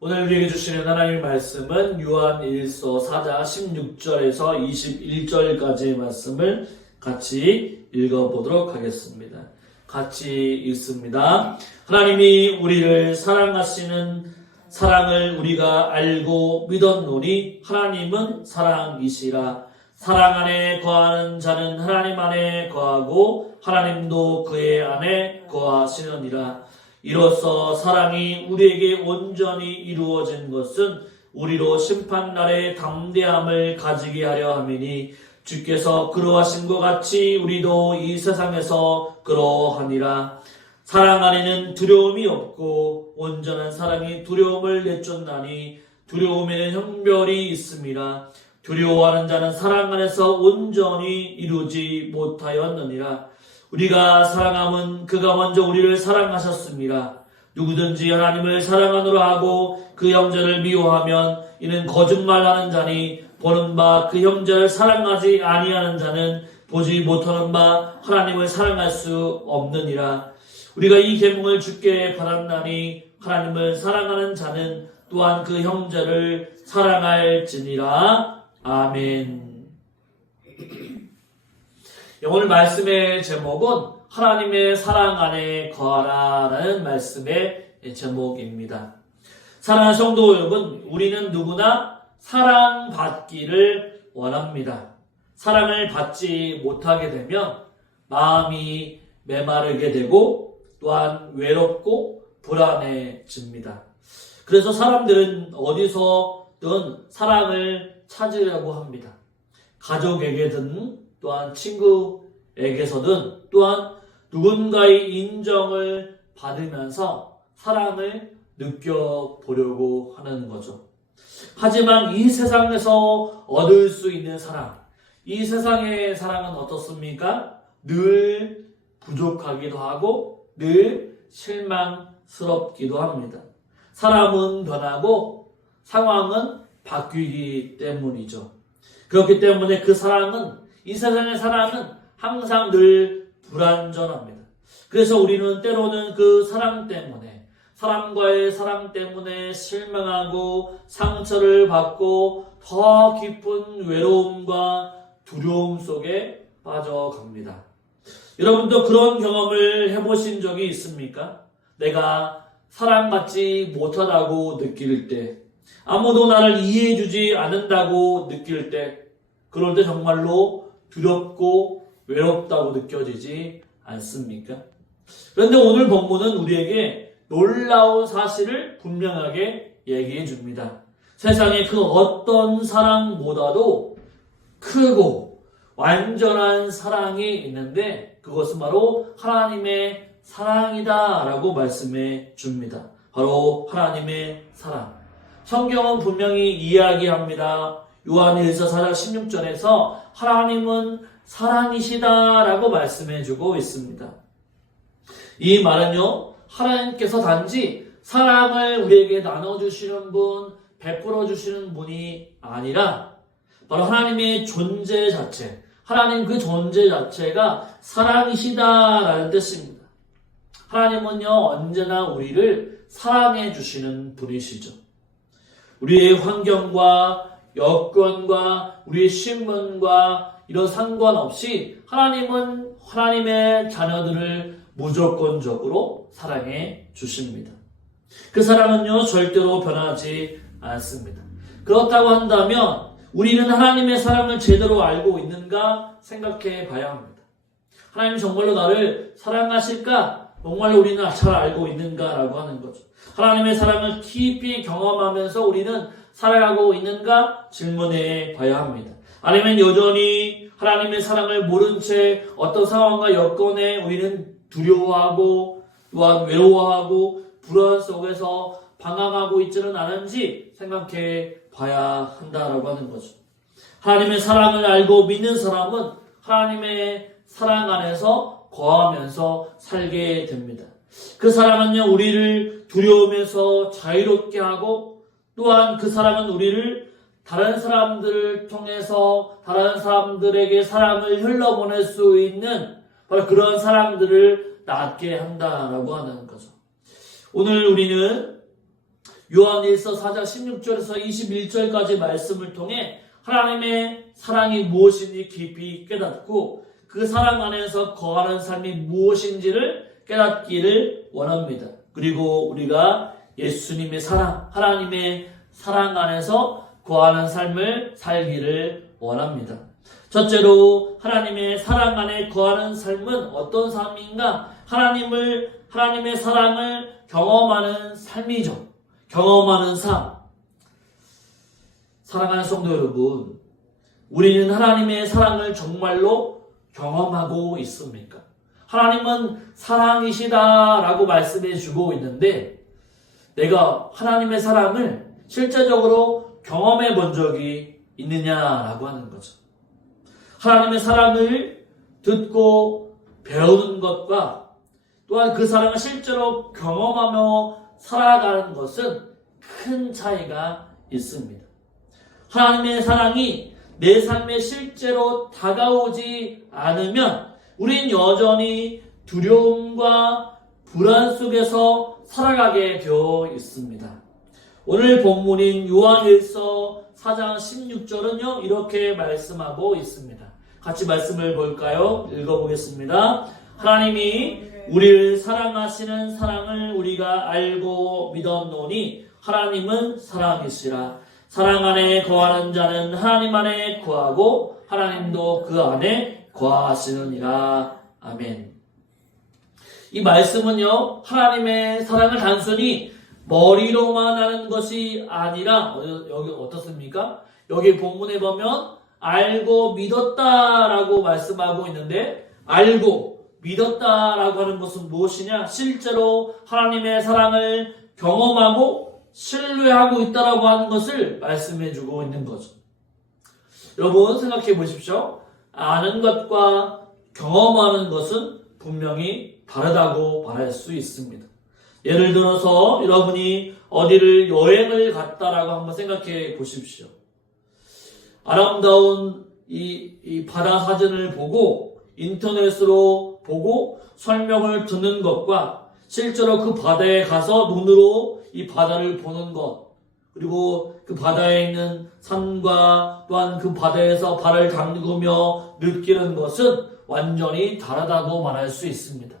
오늘 우리에게 주시는 하나님의 말씀은 요한일서 4장 16절에서 21절까지의 말씀을 같이 읽어보도록 하겠습니다. 같이 읽습니다. 하나님이 우리를 사랑하시는 사랑을 우리가 알고 믿었노니 하나님은 사랑이시라. 사랑 안에 거하는 자는 하나님 안에 거하고 하나님도 그의 안에 거하시느니라. 이로써 사랑이 우리에게 온전히 이루어진 것은 우리로 심판날에 담대함을 가지게 하려 함이니 주께서 그러하신 것 같이 우리도 이 세상에서 그러하니라. 사랑 안에는 두려움이 없고 온전한 사랑이 두려움을 내쫓나니 두려움에는 형별이 있음이라. 두려워하는 자는 사랑 안에서 온전히 이루지 못하였느니라. 우리가 사랑함은 그가 먼저 우리를 사랑하셨습니다. 누구든지 하나님을 사랑하노라 하고 그 형제를 미워하면 이는 거짓말하는 자니 보는 바 그 형제를 사랑하지 아니하는 자는 보지 못하는 바 하나님을 사랑할 수 없느니라. 우리가 이 계명을 주께 받았나니 하나님을 사랑하는 자는 또한 그 형제를 사랑할지니라. 아멘. 오늘 말씀의 제목은 하나님의 사랑 안에 거하라라는 말씀의 제목입니다. 사랑하는 성도 여러분, 우리는 누구나 사랑받기를 원합니다. 사랑을 받지 못하게 되면 마음이 메마르게 되고 또한 외롭고 불안해집니다. 그래서 사람들은 어디서든 사랑을 찾으려고 합니다. 가족에게든 또한 친구에게서든 또한 누군가의 인정을 받으면서 사랑을 느껴보려고 하는 거죠. 하지만 이 세상에서 얻을 수 있는 사랑, 이 세상의 사랑은 어떻습니까? 늘 부족하기도 하고 늘 실망스럽기도 합니다. 사람은 변하고 상황은 바뀌기 때문이죠. 그렇기 때문에 그 사랑은 이 세상의 사랑은 항상 늘 불완전합니다. 그래서 우리는 때로는 그 사랑 때문에 사람과의 사랑 때문에 실망하고 상처를 받고 더 깊은 외로움과 두려움 속에 빠져갑니다. 여러분도 그런 경험을 해보신 적이 있습니까? 내가 사랑받지 못하다고 느낄 때, 아무도 나를 이해해주지 않는다고 느낄 때, 그럴 때 정말로 두렵고 외롭다고 느껴지지 않습니까? 그런데 오늘 본문은 우리에게 놀라운 사실을 분명하게 얘기해 줍니다. 세상에 그 어떤 사랑보다도 크고 완전한 사랑이 있는데 그것은 바로 하나님의 사랑이다 라고 말씀해 줍니다. 바로 하나님의 사랑. 성경은 분명히 이야기합니다. 요한일서 4장 16절에서 하나님은 사랑이시다라고 말씀해주고 있습니다. 이 말은요, 하나님께서 단지 사랑을 우리에게 나눠주시는 분, 베풀어주시는 분이 아니라 바로 하나님의 존재 자체, 하나님 그 존재 자체가 사랑이시다라는 뜻입니다. 하나님은요, 언제나 우리를 사랑해주시는 분이시죠. 우리의 환경과 여건과 우리의 신분과 이런 상관없이 하나님은 하나님의 자녀들을 무조건적으로 사랑해 주십니다. 그 사랑은요 절대로 변하지 않습니다. 그렇다고 한다면 우리는 하나님의 사랑을 제대로 알고 있는가 생각해 봐야 합니다. 하나님 정말로 나를 사랑하실까? 정말로 우리는 잘 알고 있는가라고 하는 거죠. 하나님의 사랑을 깊이 경험하면서 우리는 살아가고 있는가 질문해 봐야 합니다. 아니면 여전히 하나님의 사랑을 모른 채 어떤 상황과 여건에 우리는 두려워하고 또한 외로워하고 불안 속에서 방황하고 있지는 않은지 생각해 봐야 한다라고 하는 거죠. 하나님의 사랑을 알고 믿는 사람은 하나님의 사랑 안에서 거하면서 살게 됩니다. 그 사랑은요 우리를 두려움에서 자유롭게 하고 또한 그 사랑은 우리를 다른 사람들을 통해서 다른 사람들에게 사랑을 흘러보낼 수 있는 바로 그런 사람들을 낳게 한다라고 하는 거죠. 오늘 우리는 요한일서 4장 16절에서 21절까지 말씀을 통해 하나님의 사랑이 무엇인지 깊이 깨닫고 그 사랑 안에서 거하는 삶이 무엇인지를 깨닫기를 원합니다. 그리고 우리가 예수님의 사랑, 하나님의 사랑 안에서 거하는 삶을 살기를 원합니다. 첫째로 하나님의 사랑 안에 거하는 삶은 어떤 삶인가? 하나님의 사랑을 경험하는 삶이죠. 경험하는 삶. 사랑하는 성도 여러분, 우리는 하나님의 사랑을 정말로 경험하고 있습니까? 하나님은 사랑이시다라고 말씀해 주고 있는데 내가 하나님의 사랑을 실제적으로 경험해 본 적이 있느냐라고 하는 거죠. 하나님의 사랑을 듣고 배우는 것과 또한 그 사랑을 실제로 경험하며 살아가는 것은 큰 차이가 있습니다. 하나님의 사랑이 내 삶에 실제로 다가오지 않으면 우린 여전히 두려움과 불안 속에서 살아가게 되어 있습니다. 오늘 본문인 요한일서 4장 16절은요, 이렇게 말씀하고 있습니다. 같이 말씀을 볼까요? 읽어보겠습니다. 하나님이 우리를 사랑하시는 사랑을 우리가 알고 믿었노니 하나님은 사랑이시라. 사랑 안에 거하는 자는 하나님 안에 거하고 하나님도 그 안에 거하시느니라. 아멘. 이 말씀은요, 하나님의 사랑을 단순히 머리로만 하는 것이 아니라 여기 어떻습니까? 여기 본문에 보면 알고 믿었다라고 말씀하고 있는데 알고 믿었다라고 하는 것은 무엇이냐? 실제로 하나님의 사랑을 경험하고 신뢰하고 있다라고 하는 것을 말씀해 주고 있는 거죠. 여러분 생각해 보십시오. 아는 것과 경험하는 것은 분명히 다르다고 말할 수 있습니다. 예를 들어서 여러분이 어디를 여행을 갔다라고 한번 생각해 보십시오. 아름다운 이 바다 사진을 보고 인터넷으로 보고 설명을 듣는 것과 실제로 그 바다에 가서 눈으로 이 바다를 보는 것, 그리고 그 바다에 있는 산과 또한 그 바다에서 발을 담그며 느끼는 것은 완전히 다르다고 말할 수 있습니다.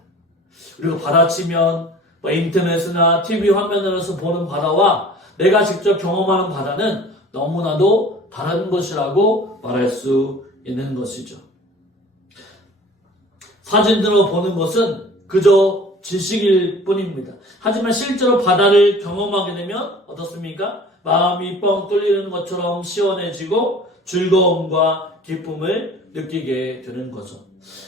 그리고 바다치면 인터넷이나 TV 화면으로서 보는 바다와 내가 직접 경험하는 바다는 너무나도 다른 것이라고 말할 수 있는 것이죠. 사진으로 보는 것은 그저 지식일 뿐입니다. 하지만 실제로 바다를 경험하게 되면 어떻습니까? 마음이 뻥 뚫리는 것처럼 시원해지고 즐거움과 기쁨을 느끼게 되는 거죠.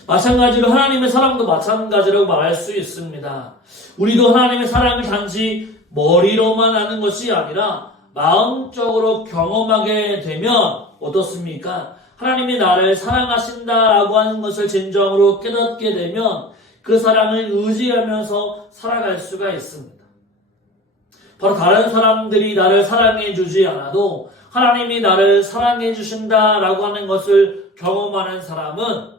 마찬가지로 하나님의 사랑도 마찬가지라고 말할 수 있습니다. 우리도 하나님의 사랑을 단지 머리로만 아는 것이 아니라 마음적으로 경험하게 되면 어떻습니까? 하나님이 나를 사랑하신다라고 하는 것을 진정으로 깨닫게 되면 그 사랑을 의지하면서 살아갈 수가 있습니다. 바로 다른 사람들이 나를 사랑해 주지 않아도 하나님이 나를 사랑해 주신다라고 하는 것을 경험하는 사람은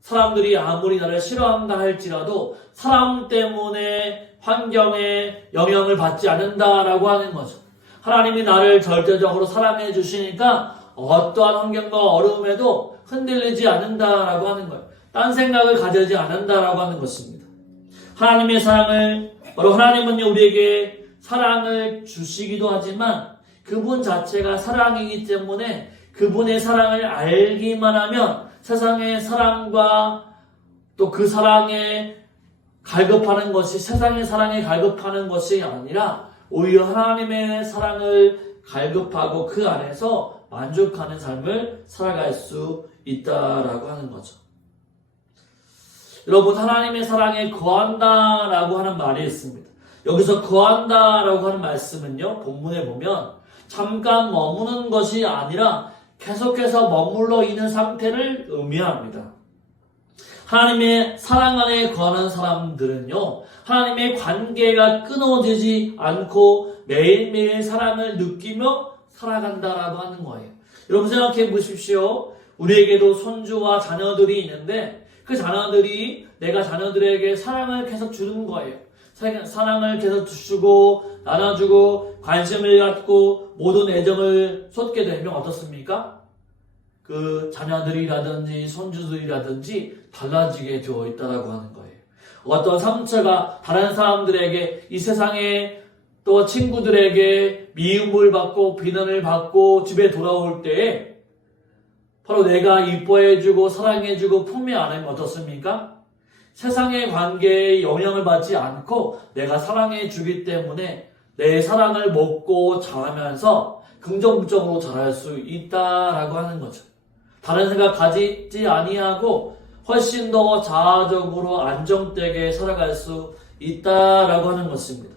사람들이 아무리 나를 싫어한다 할지라도 사람 때문에 환경에 영향을 받지 않는다라고 하는 거죠. 하나님이 나를 절대적으로 사랑해 주시니까 어떠한 환경과 어려움에도 흔들리지 않는다라고 하는 거예요. 딴 생각을 가지지 않는다라고 하는 것입니다. 하나님의 사랑을, 바로 하나님은요, 우리에게 사랑을 주시기도 하지만 그분 자체가 사랑이기 때문에 그분의 사랑을 알기만 하면 세상의 사랑과 또 그 사랑에 갈급하는 것이 세상의 사랑에 갈급하는 것이 아니라 오히려 하나님의 사랑을 갈급하고 그 안에서 만족하는 삶을 살아갈 수 있다라고 하는 거죠. 여러분, 하나님의 사랑에 거한다라고 하는 말이 있습니다. 여기서 거한다라고 하는 말씀은요, 본문에 보면 잠깐 머무는 것이 아니라 계속해서 머물러 있는 상태를 의미합니다. 하나님의 사랑 안에 거하는 사람들은요, 하나님의 관계가 끊어지지 않고 매일매일 사랑을 느끼며 살아간다라고 하는 거예요. 여러분 생각해 보십시오. 우리에게도 손주와 자녀들이 있는데 그 자녀들이 내가 자녀들에게 사랑을 계속 주는 거예요. 사랑을 계속 주고 나눠주고 관심을 갖고 모든 애정을 쏟게 되면 어떻습니까? 그 자녀들이라든지 손주들이라든지 달라지게 되어 있다라고 하는 거예요. 어떤 상처가 다른 사람들에게 이 세상에 또 친구들에게 미움을 받고 비난을 받고 집에 돌아올 때에 바로 내가 이뻐해주고 사랑해주고 품에 안으면 어떻습니까? 세상의 관계에 영향을 받지 않고 내가 사랑해주기 때문에 내 사랑을 먹고 자라면서 긍정적으로 자랄 수 있다라고 하는 거죠. 다른 생각 가지지 아니하고 훨씬 더 자아적으로 안정되게 살아갈 수 있다라고 하는 것입니다.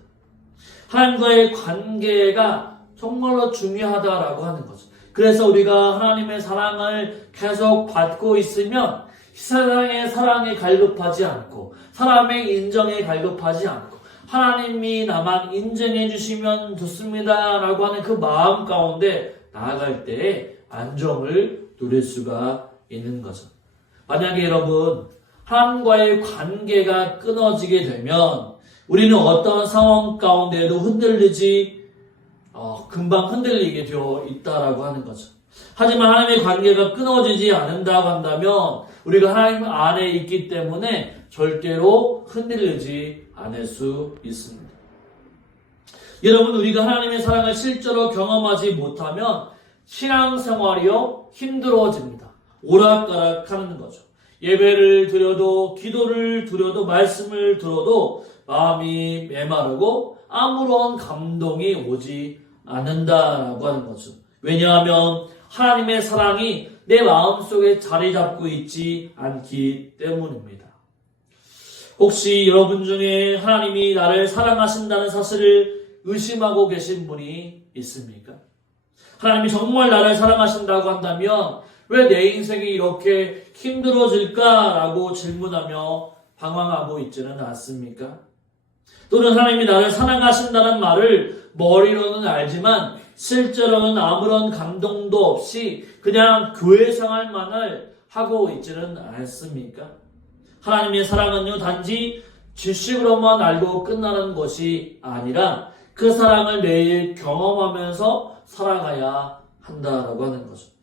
하나님과의 관계가 정말로 중요하다라고 하는 거죠. 그래서 우리가 하나님의 사랑을 계속 받고 있으면 세상의 사랑에 갈급하지 않고 사람의 인정에 갈급하지 않고 하나님이 나만 인정해 주시면 좋습니다 라고 하는 그 마음 가운데 나아갈 때에 안정을 누릴 수가 있는 거죠. 만약에 여러분 하나님과의 관계가 끊어지게 되면 우리는 어떤 상황 가운데에도 금방 흔들리게 되어 있다라고 하는 거죠. 하지만 하나님의 관계가 끊어지지 않는다고 한다면 우리가 하나님 안에 있기 때문에 절대로 흔들리지 않을 수 있습니다. 여러분, 우리가 하나님의 사랑을 실제로 경험하지 못하면 신앙생활이요 힘들어집니다. 오락가락하는 거죠. 예배를 드려도 기도를 드려도 말씀을 들어도 마음이 메마르고 아무런 감동이 오지 않는다라고 하는 거죠. 왜냐하면 하나님의 사랑이 내 마음속에 자리 잡고 있지 않기 때문입니다. 혹시 여러분 중에 하나님이 나를 사랑하신다는 사실을 의심하고 계신 분이 있습니까? 하나님이 정말 나를 사랑하신다고 한다면 왜 내 인생이 이렇게 힘들어질까라고 질문하며 방황하고 있지는 않습니까? 또는 하나님이 나를 사랑하신다는 말을 머리로는 알지만 실제로는 아무런 감동도 없이 그냥 교회 생활만을 하고 있지는 않습니까? 하나님의 사랑은요 단지 지식으로만 알고 끝나는 것이 아니라 그 사랑을 매일 경험하면서 살아가야 한다라고 하는 거죠.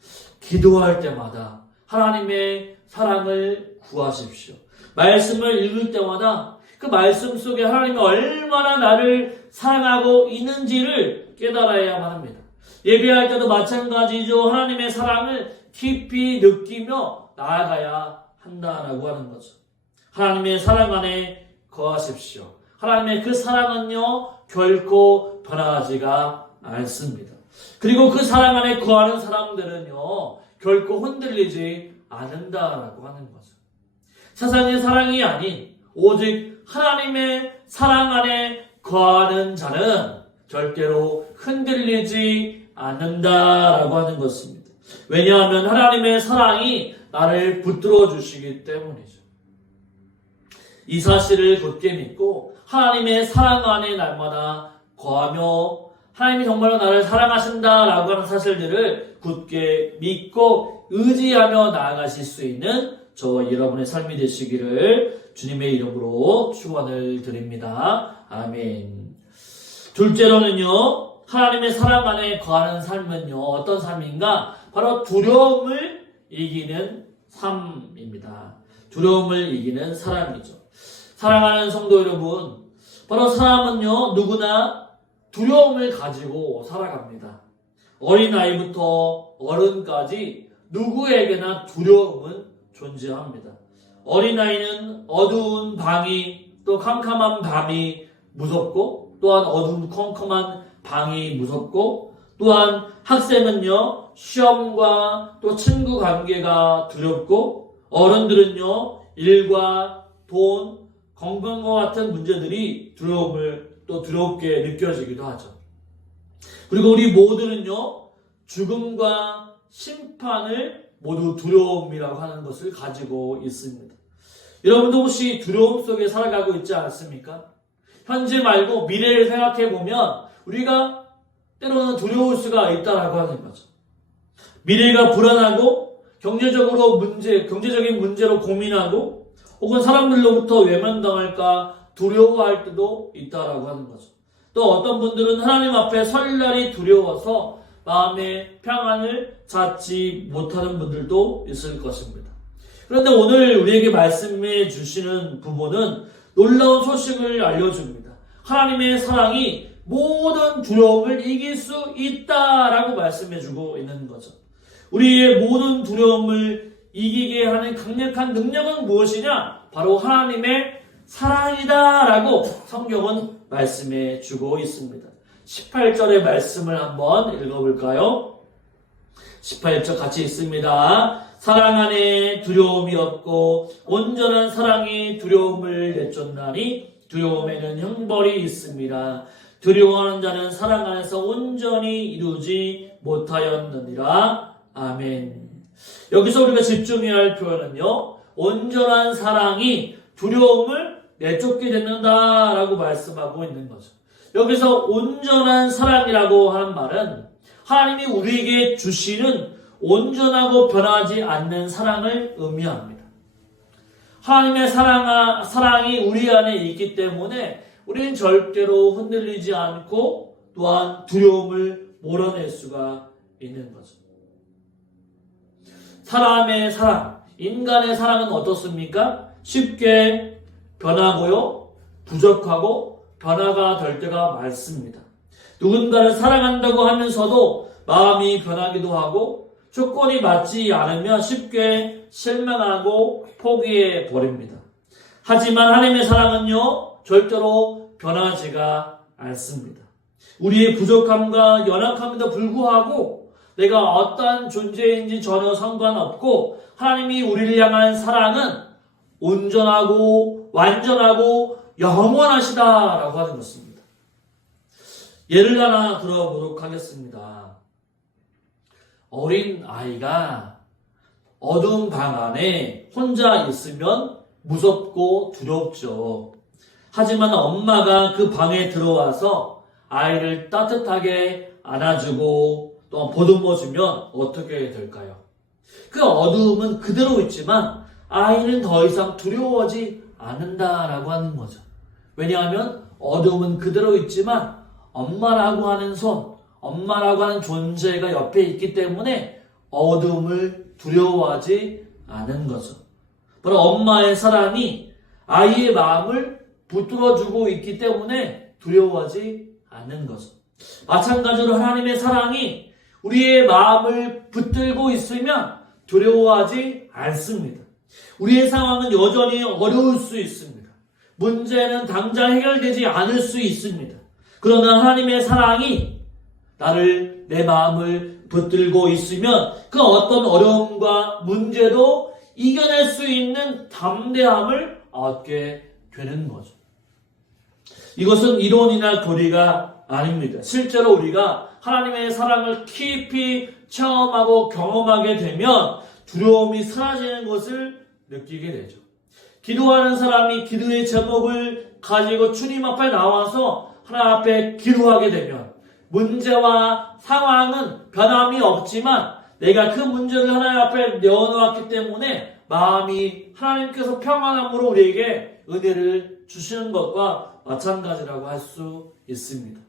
기도할 때마다 하나님의 사랑을 구하십시오. 말씀을 읽을 때마다 그 말씀 속에 하나님이 얼마나 나를 사랑하고 있는지를 깨달아야만 합니다. 예배할 때도 마찬가지죠. 하나님의 사랑을 깊이 느끼며 나아가야 한다라고 하는 거죠. 하나님의 사랑 안에 거하십시오. 하나님의 그 사랑은요 결코 변하지가 않습니다. 그리고 그 사랑 안에 거하는 사람들은요 결코 흔들리지 않는다라고 하는 거죠. 세상의 사랑이 아닌 오직 하나님의 사랑 안에 거하는 자는 절대로 흔들리지 않는다라고 하는 것입니다. 왜냐하면 하나님의 사랑이 나를 붙들어 주시기 때문이죠. 이 사실을 굳게 믿고 하나님의 사랑 안에 날마다 거하며 하나님이 정말로 나를 사랑하신다라고 하는 사실들을 굳게 믿고 의지하며 나아가실 수 있는 저와 여러분의 삶이 되시기를 주님의 이름으로 축원을 드립니다. 아멘. 둘째로는요, 하나님의 사랑 안에 거하는 삶은요, 어떤 삶인가? 바로 두려움을 이기는 삶입니다. 두려움을 이기는 사람이죠. 사랑하는 성도 여러분, 바로 사람은요, 누구나 두려움을 가지고 살아갑니다. 어린아이부터 어른까지 누구에게나 두려움은 존재합니다. 어린아이는 어두운 방이 또 캄캄한 밤이 무섭고 또한 어두운 컴컴한 방이 무섭고 또한 학생은요 시험과 또 친구 관계가 두렵고 어른들은요 일과 돈, 건강과 같은 문제들이 또 두렵게 느껴지기도 하죠. 그리고 우리 모두는요 죽음과 심판을 모두 두려움이라고 하는 것을 가지고 있습니다. 여러분도 혹시 두려움 속에 살아가고 있지 않습니까? 현재 말고 미래를 생각해 보면 우리가 때로는 두려울 수가 있다라고 하는 거죠. 미래가 불안하고 경제적인 문제로 고민하고 혹은 사람들로부터 외면당할까 두려워할 때도 있다라고 하는 거죠. 또 어떤 분들은 하나님 앞에 설 날이 두려워서 마음의 평안을 찾지 못하는 분들도 있을 것입니다. 그런데 오늘 우리에게 말씀해 주시는 부분은 놀라운 소식을 알려줍니다. 하나님의 사랑이 모든 두려움을 이길 수 있다라고 말씀해주고 있는 거죠. 우리의 모든 두려움을 이기게 하는 강력한 능력은 무엇이냐? 바로 하나님의 사랑이다라고 성경은 말씀해주고 있습니다. 18절의 말씀을 한번 읽어볼까요? 18절 같이 읽습니다. 사랑 안에 두려움이 없고 온전한 사랑이 두려움을 내쫓나니 두려움에는 형벌이 있습니다. 두려워하는 자는 사랑 안에서 온전히 이루지 못하였느니라. 아멘. 여기서 우리가 집중해야 할 표현은요, 온전한 사랑이 두려움을 내쫓게 된다라고 말씀하고 있는 거죠. 여기서 온전한 사랑이라고 하는 말은 하나님이 우리에게 주시는 온전하고 변하지 않는 사랑을 의미합니다. 하나님의 사랑이 우리 안에 있기 때문에 우리는 절대로 흔들리지 않고 또한 두려움을 몰아낼 수가 있는 거죠. 사람의 사랑, 인간의 사랑은 어떻습니까? 쉽게 변하고요, 부족하고 변화가 될 때가 많습니다. 누군가를 사랑한다고 하면서도 마음이 변하기도 하고 조건이 맞지 않으면 쉽게 실망하고 포기해 버립니다. 하지만 하나님의 사랑은요, 절대로 변하지가 않습니다. 우리의 부족함과 연약함에도 불구하고 내가 어떠한 존재인지 전혀 상관없고 하나님이 우리를 향한 사랑은 온전하고 완전하고 영원하시다라고 하는 것입니다. 예를 하나 들어보도록 하겠습니다. 어린 아이가 어두운 방 안에 혼자 있으면 무섭고 두렵죠. 하지만 엄마가 그 방에 들어와서 아이를 따뜻하게 안아주고 또 보듬어주면 어떻게 될까요? 그 어두움은 그대로 있지만 아이는 더 이상 두려워하지 않는다라고 하는 거죠. 왜냐하면 어두움은 그대로 있지만 엄마라고 하는 손, 엄마라고 하는 존재가 옆에 있기 때문에 어두움을 두려워하지 않은 거죠. 바로 엄마의 사랑이 아이의 마음을 붙들어주고 있기 때문에 두려워하지 않는 거죠. 마찬가지로 하나님의 사랑이 우리의 마음을 붙들고 있으면 두려워하지 않습니다. 우리의 상황은 여전히 어려울 수 있습니다. 문제는 당장 해결되지 않을 수 있습니다. 그러나 하나님의 사랑이 내 마음을 붙들고 있으면 그 어떤 어려움과 문제도 이겨낼 수 있는 담대함을 얻게 되는 거죠. 이것은 이론이나 교리가 아닙니다. 실제로 우리가 하나님의 사랑을 깊이 체험하고 경험하게 되면 두려움이 사라지는 것을 느끼게 되죠. 기도하는 사람이 기도의 제목을 가지고 주님 앞에 나와서 하나님 앞에 기도하게 되면 문제와 상황은 변함이 없지만 내가 그 문제를 하나님 앞에 내어놓았기 때문에 마음이 하나님께서 평안함으로 우리에게 은혜를 주시는 것과 마찬가지라고 할 수 있습니다.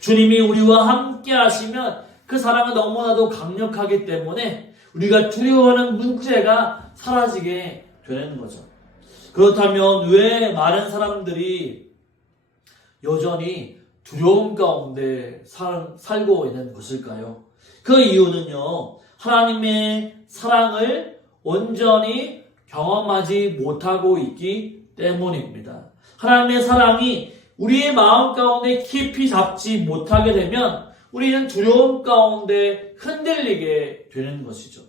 주님이 우리와 함께 하시면 그 사랑은 너무나도 강력하기 때문에 우리가 두려워하는 문제가 사라지게 되는 거죠. 그렇다면 왜 많은 사람들이 여전히 두려움 가운데 살고 있는 것일까요? 그 이유는요, 하나님의 사랑을 온전히 경험하지 못하고 있기 때문입니다. 하나님의 사랑이 우리의 마음 가운데 깊이 잡지 못하게 되면 우리는 두려움 가운데 흔들리게 되는 것이죠.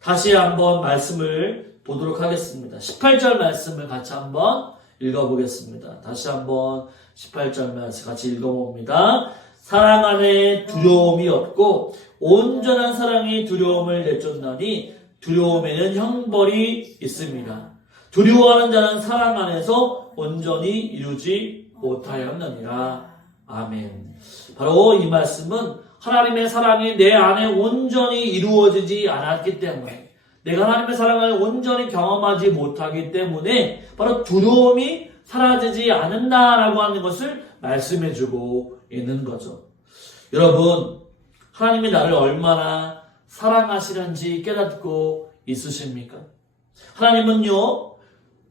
다시 한번 말씀을 보도록 하겠습니다. 18절 말씀을 같이 한번 읽어보겠습니다. 다시 한번 18절 말씀 같이 읽어봅니다. 사랑 안에 두려움이 없고 온전한 사랑이 두려움을 내쫓나니 두려움에는 형벌이 있습니다. 두려워하는 자는 사랑 안에서 온전히 이루지 못하였느니라. 아멘. 바로 이 말씀은 하나님의 사랑이 내 안에 온전히 이루어지지 않았기 때문에, 내가 하나님의 사랑을 온전히 경험하지 못하기 때문에 바로 두려움이 사라지지 않는다라고 하는 것을 말씀해주고 있는 거죠. 여러분, 하나님이 나를 얼마나 사랑하시는지 깨닫고 있으십니까? 하나님은요,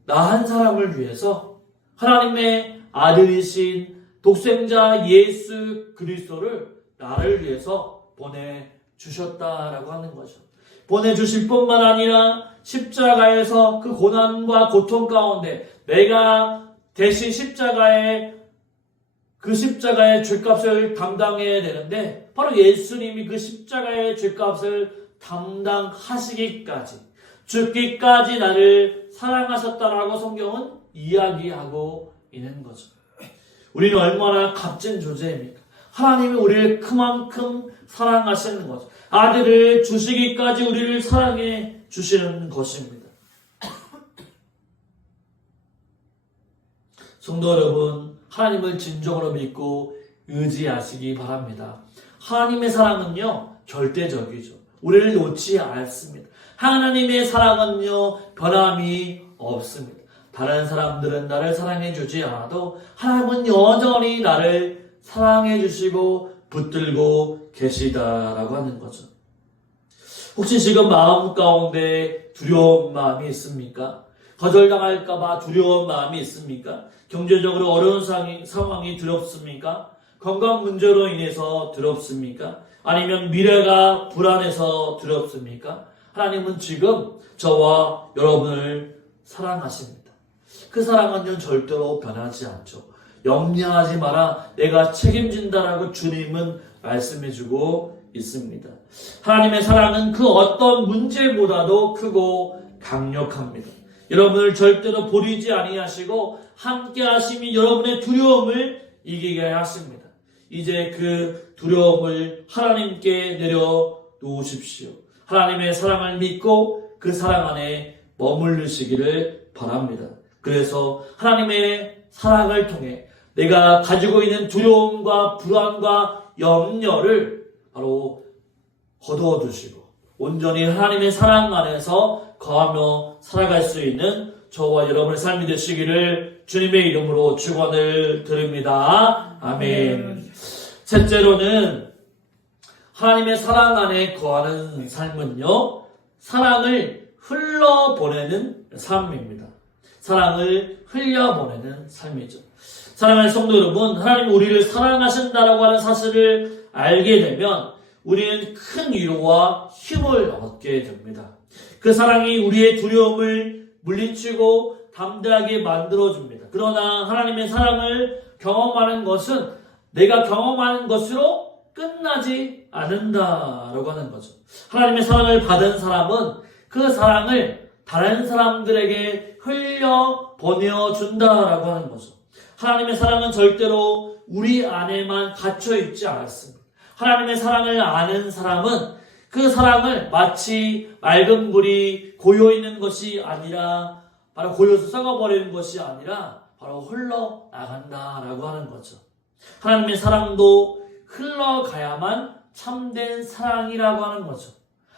나 한 사람을 위해서 하나님의 아들이신 독생자 예수 그리스도를 나를 위해서 보내주셨다라고 하는 거죠. 보내주실 뿐만 아니라 십자가에서 그 고난과 고통 가운데 내가 대신 그 십자가의 죄값을 담당해야 되는데 바로 예수님이 그 십자가의 죄값을 담당하시기까지 죽기까지 나를 사랑하셨다라고 성경은 이야기하고 있는 거죠. 우리는 얼마나 값진 존재입니까? 하나님이 우리를 그만큼 사랑하시는 거죠. 아들을 주시기까지 우리를 사랑해 주시는 것입니다. 성도 여러분, 하나님을 진정으로 믿고 의지하시기 바랍니다. 하나님의 사랑은요, 절대적이죠. 우리를 놓지 않습니다. 하나님의 사랑은요, 변함이 없습니다. 다른 사람들은 나를 사랑해 주지 않아도 하나님은 여전히 나를 사랑해 주시고 붙들고 계시다라고 하는 거죠. 혹시 지금 마음 가운데 두려운 마음이 있습니까? 거절당할까봐 두려운 마음이 있습니까? 경제적으로 어려운 상황이 두렵습니까? 건강 문제로 인해서 두렵습니까? 아니면 미래가 불안해서 두렵습니까? 하나님은 지금 저와 여러분을 사랑하십니다. 그 사랑은 절대로 변하지 않죠. 염려하지 마라, 내가 책임진다라고 주님은 말씀해주고 있습니다. 하나님의 사랑은 그 어떤 문제보다도 크고 강력합니다. 여러분을 절대로 버리지 아니하시고 함께 하심이 여러분의 두려움을 이기게 하십니다. 이제 그 두려움을 하나님께 내려놓으십시오. 하나님의 사랑을 믿고 그 사랑 안에 머무르시기를 바랍니다. 그래서 하나님의 사랑을 통해 내가 가지고 있는 두려움과 불안과 염려를 바로 거두어두시고 온전히 하나님의 사랑 안에서 거하며 살아갈 수 있는 저와 여러분의 삶이 되시기를 주님의 이름으로 축원을 드립니다. 아멘. 셋째로는 하나님의 사랑 안에 거하는 삶은요, 사랑을 흘러보내는 삶입니다. 사랑을 흘려보내는 삶이죠. 사랑하는 성도 여러분, 하나님 우리를 사랑하신다라고 하는 사실을 알게 되면 우리는 큰 위로와 힘을 얻게 됩니다. 그 사랑이 우리의 두려움을 물리치고 담대하게 만들어줍니다. 그러나 하나님의 사랑을 경험하는 것은 내가 경험하는 것으로 끝나지 않는다라고 하는 거죠. 하나님의 사랑을 받은 사람은 그 사랑을 다른 사람들에게 흘려 보내준다라고 하는 거죠. 하나님의 사랑은 절대로 우리 안에만 갇혀 있지 않습니다. 하나님의 사랑을 아는 사람은 그 사랑을 마치 맑은 물이 고여있는 것이 아니라 바로 고여서 썩어버리는 것이 아니라 바로 흘러나간다라고 하는 거죠. 하나님의 사랑도 흘러가야만 참된 사랑이라고 하는 거죠.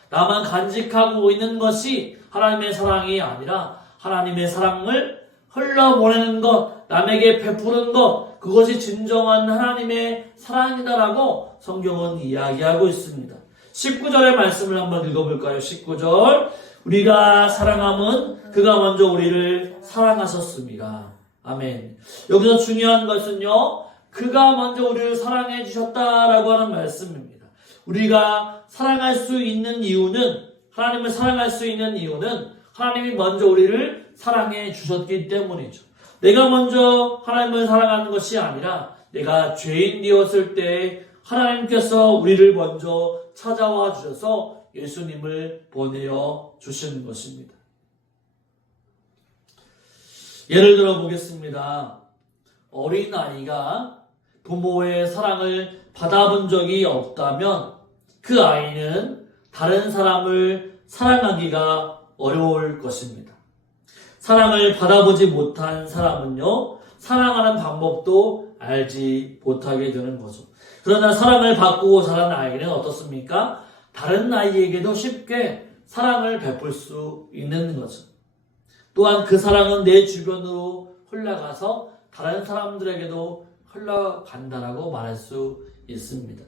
나만 간직하고 있는 것이 하나님의 사랑이 아니라 하나님의 사랑을 흘러보내는 것, 남에게 베푸는 것, 그것이 진정한 하나님의 사랑이다라고 성경은 이야기하고 있습니다. 19절의 말씀을 한번 읽어볼까요? 19절. 우리가 사랑함은 그가 먼저 우리를 사랑하셨습니다. 아멘. 여기서 중요한 것은요, 그가 먼저 우리를 사랑해 주셨다라고 하는 말씀입니다. 우리가 사랑할 수 있는 이유는, 하나님을 사랑할 수 있는 이유는 하나님이 먼저 우리를 사랑해 주셨기 때문이죠. 내가 먼저 하나님을 사랑하는 것이 아니라 내가 죄인 되었을 때 하나님께서 우리를 먼저 찾아와 주셔서 예수님을 보내어 주시는 것입니다. 예를 들어 보겠습니다. 어린아이가 부모의 사랑을 받아본 적이 없다면 그 아이는 다른 사람을 사랑하기가 어려울 것입니다. 사랑을 받아보지 못한 사람은요, 사랑하는 방법도 알지 못하게 되는 거죠. 그러나 사랑을 받고 자란 아이는 어떻습니까? 다른 아이에게도 쉽게 사랑을 베풀 수 있는 거죠. 또한 그 사랑은 내 주변으로 흘러가서 다른 사람들에게도 흘러간다라고 말할 수 있습니다.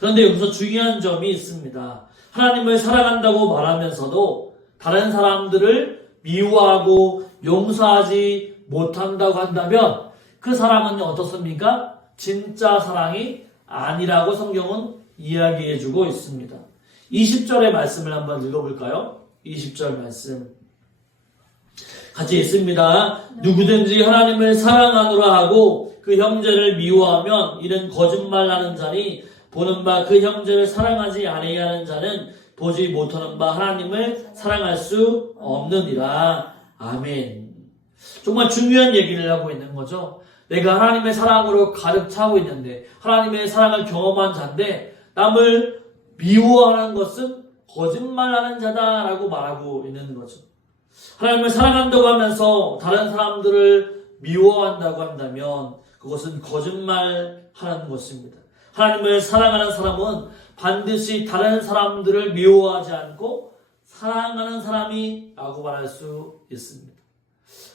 그런데 여기서 중요한 점이 있습니다. 하나님을 사랑한다고 말하면서도 다른 사람들을 미워하고 용서하지 못한다고 한다면 그 사랑은 어떻습니까? 진짜 사랑이 아니라고 성경은 이야기해주고 있습니다. 20절의 말씀을 한번 읽어볼까요? 20절 말씀 같이 읽습니다. 누구든지 하나님을 사랑하노라 하고 그 형제를 미워하면 이는 거짓말하는 자니 보는 바 그 형제를 사랑하지 아니하는 자는 보지 못하는 바 하나님을 사랑할 수 없느니라. 아멘. 정말 중요한 얘기를 하고 있는 거죠. 내가 하나님의 사랑으로 가득 차고 있는데 하나님의 사랑을 경험한 자인데 남을 미워하는 것은 거짓말하는 자다라고 말하고 있는 거죠. 하나님을 사랑한다고 하면서 다른 사람들을 미워한다고 한다면 그것은 거짓말하는 것입니다. 하나님을 사랑하는 사람은 반드시 다른 사람들을 미워하지 않고 사랑하는 사람이라고 말할 수 있습니다.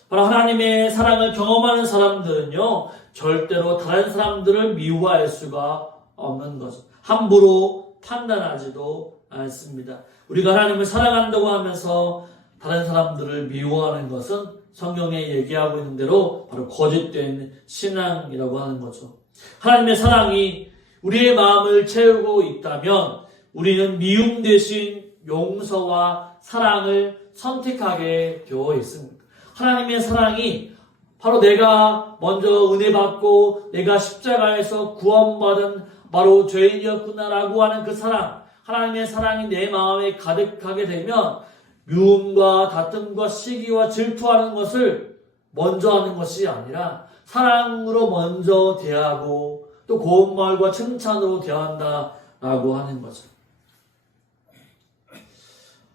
바로 하나님의 사랑을 경험하는 사람들은요, 절대로 다른 사람들을 미워할 수가 없는 거죠. 함부로 판단하지도 않습니다. 우리가 하나님을 사랑한다고 하면서 다른 사람들을 미워하는 것은 성경에 얘기하고 있는 대로 바로 거짓된 신앙이라고 하는 거죠. 하나님의 사랑이 우리의 마음을 채우고 있다면 우리는 미움 대신 용서와 사랑을 선택하게 되어 있습니다. 하나님의 사랑이 바로 내가 먼저 은혜 받고 내가 십자가에서 구원받은 바로 죄인이었구나라고 하는 그 사랑, 하나님의 사랑이 내 마음에 가득하게 되면 미움과 다툼과 시기와 질투하는 것을 먼저 하는 것이 아니라 사랑으로 먼저 대하고 또 고운 말과 칭찬으로 대한다라고 하는 거죠.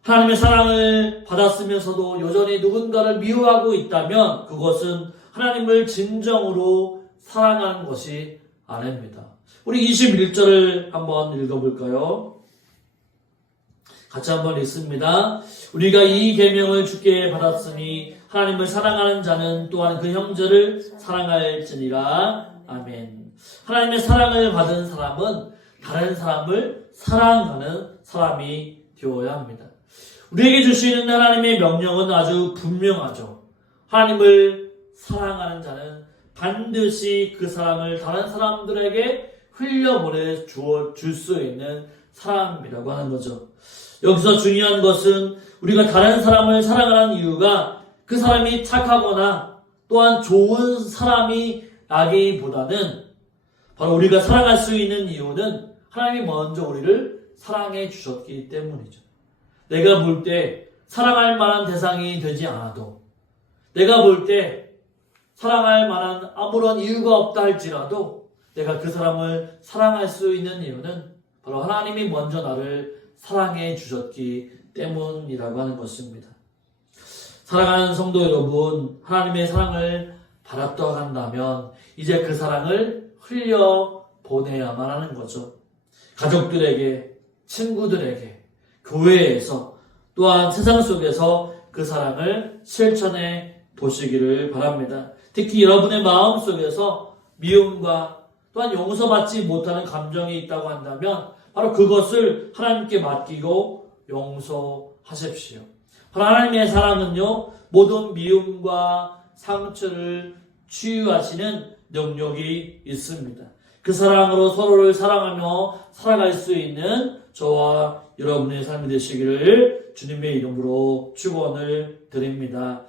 하나님의 사랑을 받았으면서도 여전히 누군가를 미워하고 있다면 그것은 하나님을 진정으로 사랑하는 것이 아닙니다. 우리 21절을 한번 읽어볼까요? 같이 한번 읽습니다. 우리가 이 계명을 주께 받았으니 하나님을 사랑하는 자는 또한 그 형제를 사랑할지니라. 아멘. 하나님의 사랑을 받은 사람은 다른 사람을 사랑하는 사람이 되어야 합니다. 우리에게 주시는 하나님의 명령은 아주 분명하죠. 하나님을 사랑하는 자는 반드시 그 사랑을 다른 사람들에게 흘려보내 줄 수 있는 사람이라고 하는 거죠. 여기서 중요한 것은 우리가 다른 사람을 사랑하는 이유가 그 사람이 착하거나 또한 좋은 사람이 나기보다는 바로 우리가 사랑할 수 있는 이유는 하나님이 먼저 우리를 사랑해 주셨기 때문이죠. 내가 볼 때 사랑할 만한 대상이 되지 않아도, 내가 볼 때 사랑할 만한 아무런 이유가 없다 할지라도 내가 그 사람을 사랑할 수 있는 이유는 바로 하나님이 먼저 나를 사랑해 주셨기 때문이라고 하는 것입니다. 사랑하는 성도 여러분, 하나님의 사랑을 받았다고 한다면 이제 그 사랑을 흘려보내야만 하는 거죠. 가족들에게, 친구들에게, 교회에서 또한 세상 속에서 그 사랑을 실천해 보시기를 바랍니다. 특히 여러분의 마음 속에서 미움과 또한 용서받지 못하는 감정이 있다고 한다면 바로 그것을 하나님께 맡기고 용서하십시오. 바로 하나님의 사랑은요, 모든 미움과 상처를 치유하시는 능력이 있습니다. 그 사랑으로 서로를 사랑하며 살아갈 수 있는 저와 여러분의 삶이 되시기를 주님의 이름으로 축원을 드립니다.